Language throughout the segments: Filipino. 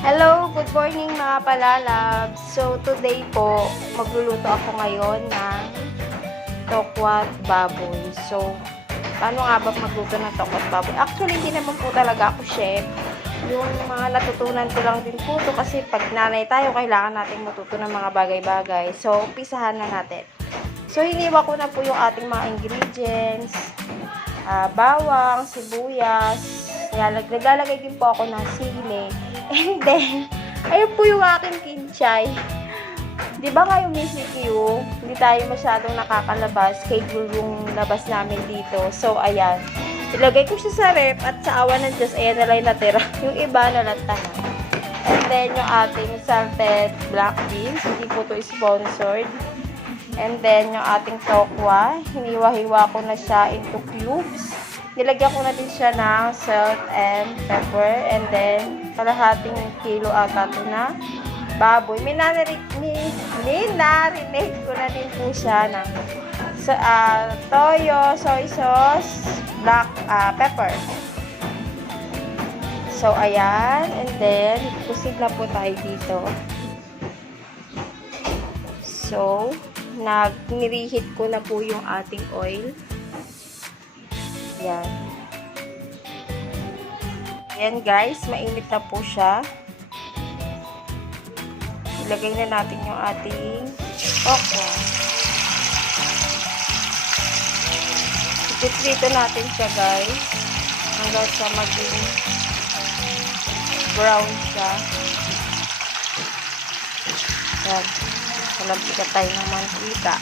Hello, good morning mga palalabs. So, today po, magluluto ako ngayon ng tokwat baboy. So, paano nga ba magluto ng tokwat baboy? Actually, hindi naman po talaga ako chef. Yung mga natutunan ko lang din po to kasi pag nanay tayo, kailangan natin matuto ng mga bagay-bagay. So, umpisahan na natin. So, hiniwa ko na po yung ating mga ingredients. Bawang, sibuyas. Naglalagay din po ako ng sili. And then, ayun po yung aking kinchay. Di ba nga yung MCQ, hindi tayo masyadong nakakalabas. Schedule yung labas namin dito. So, ayan. Ilagay ko siya sa rep at sa awa ng Diyos, ayan na lang natira. Yung iba nalantahan. And then, yung ating salted black beans. Hindi po to sponsored. And then, yung ating tokwa. Hiniwa-hiwa ko na siya into cubes. Nilagyan ko na din siya ng salt and pepper. And then, kalahating kilo ata ito na baboy. Minarinig ko na din po siya ng toyo, soy sauce, black pepper. So, ayan. And then, kusig na po tayo dito. So, nirihit ko na po yung ating oil. Yan. Ayan guys, mainit na po siya. Ilagay na natin yung ating tokwa. Ipiprito natin siya guys. Hanggang sa maging brown siya. Yan. Malagyan tayo ng mantika.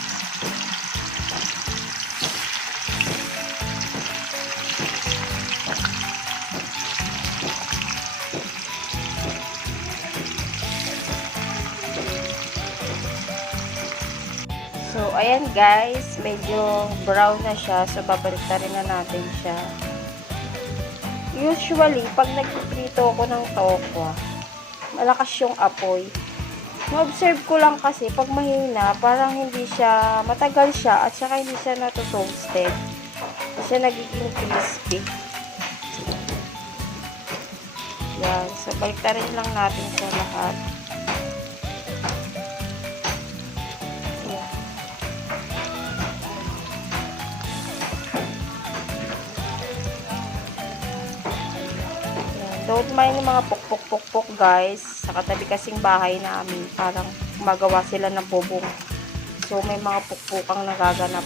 So, ayan guys, medyo brown na siya. So, babaliktarin na natin siya. Usually, pag nagpiprito ako ng tokwa, malakas yung apoy. Na-observe ko lang kasi, pag mahina, parang hindi siya, matagal siya, at saka hindi siya natutoasted. Hindi siya nagiging crispy. Yan. So, baliktarin lang natin sa lahat. Don't mind yung mga pukpuk-pukpuk guys. Sa katabi kasing bahay namin, parang gumagawa sila ng bubong. So, may mga pukpukang nagaganap.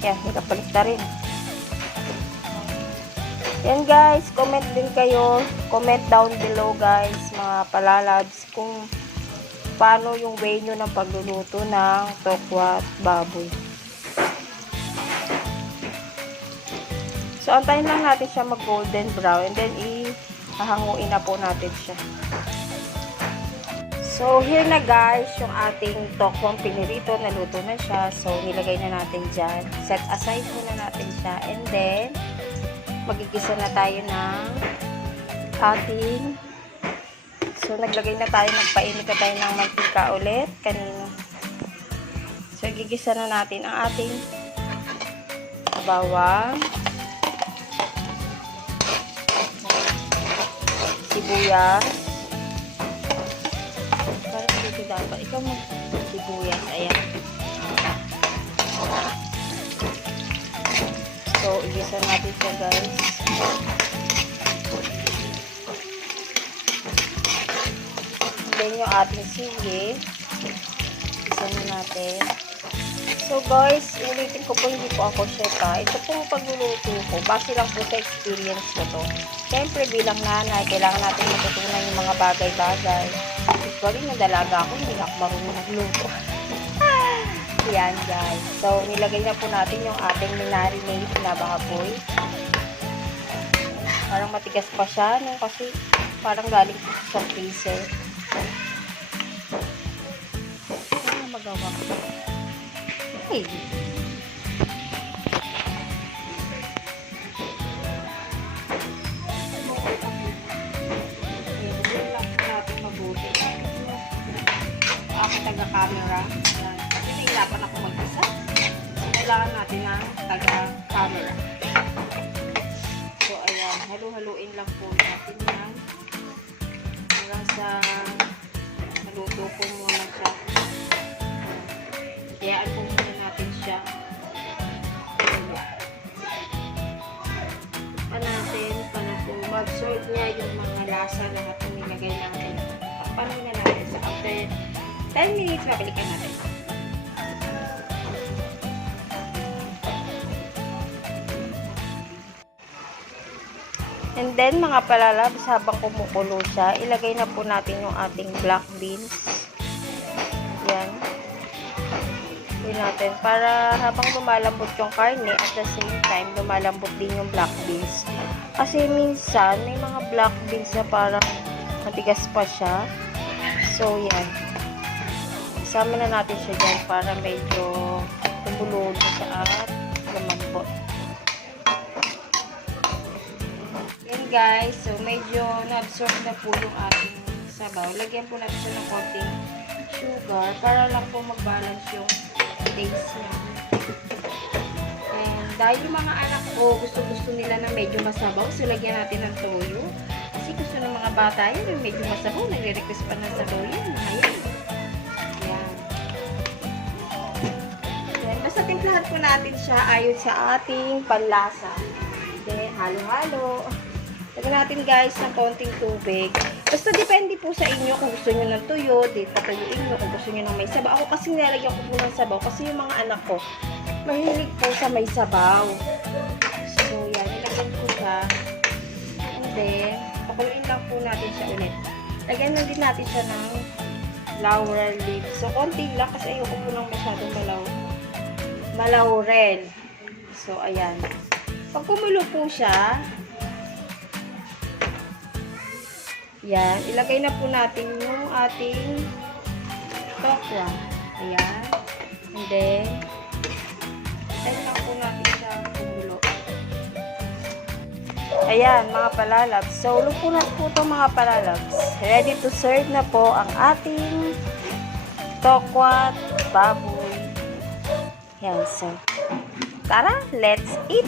Yan, nagkapalit na rin. Yan guys, comment din kayo. Comment down below guys, mga palalabs, kung paano yung way nyo ng pagluluto ng tokwat baboy. So, antayin lang natin siya mag golden brown and then ihahanguin na po natin siya. So, here na guys, yung ating tokwang pinirito, naluto na siya. So, nilagay na natin dyan. Set aside muna natin siya and then magigisa na tayo ng ating, so naglagay na tayo, nagpainit na tayo ng mantika ulit kanina. So gigisa na natin ang ating bawang, sibuyas, parang dito dapat ikaw mag-sibuyas, ayan. So, igisa natin siya guys. And then yung ating sili, igisa na natin. So guys, ulitin ko po, hindi po ako chef ha. Ito pong pagluluto ko, base lang po sa experience ko to. Siyempre bilang nanay, kailangan natin matutunan yung mga bagay-bagay. Usually, nung dalaga ako, hindi na ako marunong magluto. Yan guys. So, nilagay na po natin yung ating minarinate na baboy. Parang matigas pa siya, no? Kasi parang galing po sa freezer. Ano magawa ko? Hey! Ayan, lang natin mabuti. kailangan natin ng taga-camera. So, ayan. Halu-haluin lang po natin yan. Hanggang sa naluto po muna siya. Hayaan po muna natin siya. Natin para po mag-sort niya yung mga lasa lahat ng nilagay natin. Paano na natin sa after 10 minutes, babalikan natin. And then, mga palalabs, habang kumukulo siya, ilagay na po natin yung ating black beans. Yan. Ilagay natin para habang lumalambot yung karne, at the same time, lumalambot din yung black beans. Kasi minsan, may mga black beans na parang matigas pa siya. So, yan. Isama na natin siya dyan para medyo tumulo siya at lumambot. Yan guys. So, medyo na-absorb na po yung ating sabaw. Lagyan po natin siya ng konting sugar para lang po mag-balance yung taste niya. And dahil yung mga anak ko, gusto-gusto nila na medyo masabaw. So, lagyan natin ng toyo. Kasi gusto ng mga bata yun, yung medyo masabaw. Nagre-request pa ng sabaw yun. Ayan. Ayan. Ayan. Basta timplahan po natin siya ayon sa ating panlasa. Then, halo-halo. Lagyan natin guys ng konting tubig. Basta depende po sa inyo kung gusto nyo ng tuyo, patuyuin nyo kung gusto nyo ng may sabaw. Ako kasi nilalagyan ko po ng sabaw kasi yung mga anak ko, mahilig po sa may sabaw. So, yan. Ilagyan ko siya. And then, pakuluin lang po natin siya ulit. Lagyan na din natin siya ng laurel leaves. So, konti lang kasi ayoko po ng masyadong malaurel. So, ayan. Pag kumulo po siya, yan, ilagay na po natin yung ating tokwa. Ayan. And then, tayo lang po natin siya kumulo. Ayan, mga palalabs. So, luto na po ito mga palalabs. Ready to serve na po ang ating tokwat baboy. Yan, so, tara, let's eat!